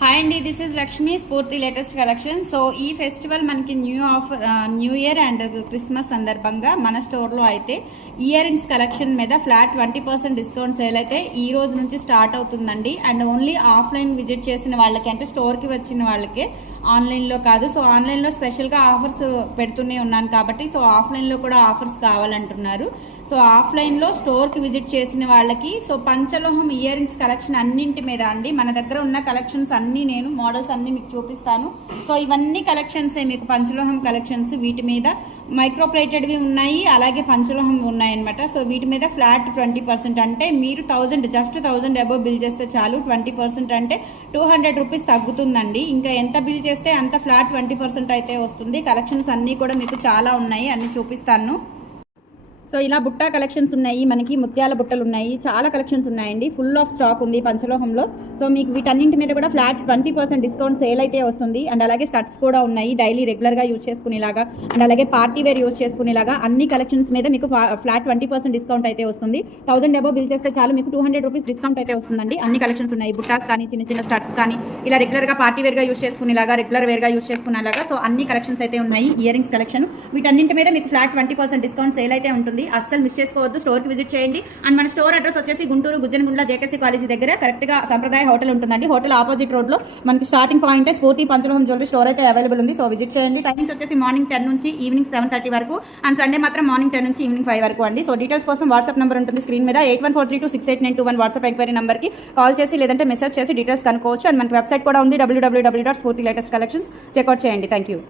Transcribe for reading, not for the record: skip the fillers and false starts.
Hi అండి, this is Lakshmi స్ఫూర్తి latest collection. So ఈ ఫెస్టివల్ మనకి న్యూ ఇయర్ అండ్ క్రిస్మస్ సందర్భంగా మన స్టోర్లో అయితే ఇయర్ రింగ్స్ కలెక్షన్ మీద ఫ్లాట్ 20% డిస్కౌంట్ సేల్ అయితే ఈ రోజు నుంచి స్టార్ట్ అవుతుందండి. అండ్ ఓన్లీ ఆఫ్లైన్ విజిట్ చేసిన వాళ్ళకి, అంటే స్టోర్కి వచ్చిన వాళ్ళకే, ఆన్లైన్లో కాదు. సో ఆన్లైన్లో స్పెషల్గా ఆఫర్స్ పెడుతూనే ఉన్నాను కాబట్టి, సో ఆఫ్లైన్లో కూడా ఆఫర్స్ కావాలంటున్నారు. సో ఆఫ్లైన్లో స్టోర్కి విజిట్ చేసిన వాళ్ళకి సో పంచలోహం ఇయర్ రింగ్స్ కలెక్షన్ అన్నింటి మీద అండి, మన దగ్గర ఉన్న కలెక్షన్స్ అన్నీ నేను మోడల్స్ అన్నీ మీకు చూపిస్తాను. సో ఇవన్నీ కలెక్షన్సే మీకు పంచలోహం కలెక్షన్స్. వీటి మీద మైక్రో ప్లేటెడ్వి ఉన్నాయి, అలాగే పంచలోహం ఉన్నాయన్నమాట. సో వీటి మీద ఫ్లాట్ 20%, అంటే మీరు జస్ట్ 1000 అబోవ్ బిల్ చేస్తే చాలు. 20% అంటే 200 రూపీస్ తగ్గుతుందండి. ఇంకా ఎంత బిల్ చేస్తే అంత ఫ్లాట్ 20% అయితే వస్తుంది. కలెక్షన్స్ అన్నీ కూడా మీకు చాలా ఉన్నాయి, అన్నీ చూపిస్తాను. సో ఇలా బుట్టా కలెక్షన్స్ ఉన్నాయి, మనకి ముత్యాల బుట్టలు ఉన్నాయి, చాలా కలెక్షన్స్ ఉన్నాయండి. ఫుల్ ఆఫ్ స్టాక్ ఉంది పంచలోహంలో. సో మీకు వీటన్నింటి మీద కూడా ఫ్లాట్ 20% డిస్కౌంట్ సేల్ అయితే వస్తుంది. అండ్ అలాగే స్టడ్స్ కూడా ఉన్నాయి, డైలీ రెగ్యులర్గా యూజ్ చేసుకునేలాగా, అండ్ అలాగే పార్టీ వేర్ యూజ్ చేసుకునేలాగా అన్ని కలెక్షన్స్ మీద మీకు ఫ్లాట్ 20% డిస్కౌంట్ అయితే వస్తుంది. 1000 అబోవ్ బిల్ చేస్తే చాలు, మీకు 200 రూపీస్ డిస్కౌంట్ అయితే వస్తుందండి. అన్ని కలెక్షన్స్ ఉన్నాయి, బుట్టాస్ కానీ, చిన్న చిన్న స్టడ్స్ కానీ, ఇలా రెగ్యులర్గా పార్టీ వేర్గా యూజ్ చేసుకునేలాగా, రెగ్యులర్ వేర్గా యూజ్ చేసుకునేలాగా. సో అన్ని కలెక్షన్స్ అయితే ఉన్నాయి ఇయర్ రింగ్స్ కలెక్షన్. వీటన్నింటి మీద మీకు ఫ్లాట్ 20% డిస్కౌంట్ సేల్ అయితే ఉంటుంది. అస్సలు మిస్ చేసుకోవద్దు, స్టోర్కి విజిట్ చేయండి. అండ్ మన స్టోర్ అడ్రస్ వచ్చేసి గుంటూరు గుజ్జనగుండ్ల జేకేసీ కాలేజీ దగ్గర కరెక్ట్గా సంప్రదాయ హోటల్ ఉంటుందండి. హోటల్ ఆపోజిట్ రోడ్లో మనకి స్టార్టింగ్ పాయింట్ స్ఫూర్తి పంచలోహం జ్యువెలరీ స్టోర్ అయితే అవైలబుల్ ఉంది. సో విజిట్ చేయండి. టైమింగ్స్ వచ్చేసి మార్నింగ్ 10 నుంచి ఈవినింగ్ 7:30 వరకు, అండ్ సండే మాత్రం మార్నింగ్ 10 నుంచి ఈవినింగ్ 5 వరకు అండి. సో డీటెయిల్స్ కోసం వాట్సాప్ నెంబర్ ఉంటుంది స్క్రీన్ మీద, 8143268921 వాట్సాప్ ఎంక్వైరీ నెంబర్కి కాల్ చేసి లేదంటే మెసేజ్ చేసి డీటెయిల్స్ కనుక్కోవచ్చు. అండ్ మనకి వెబ్సైట్ కూడా ఉంది, www.spurtilatestcollections చెక్అవుట్ చేయండి. Thank you.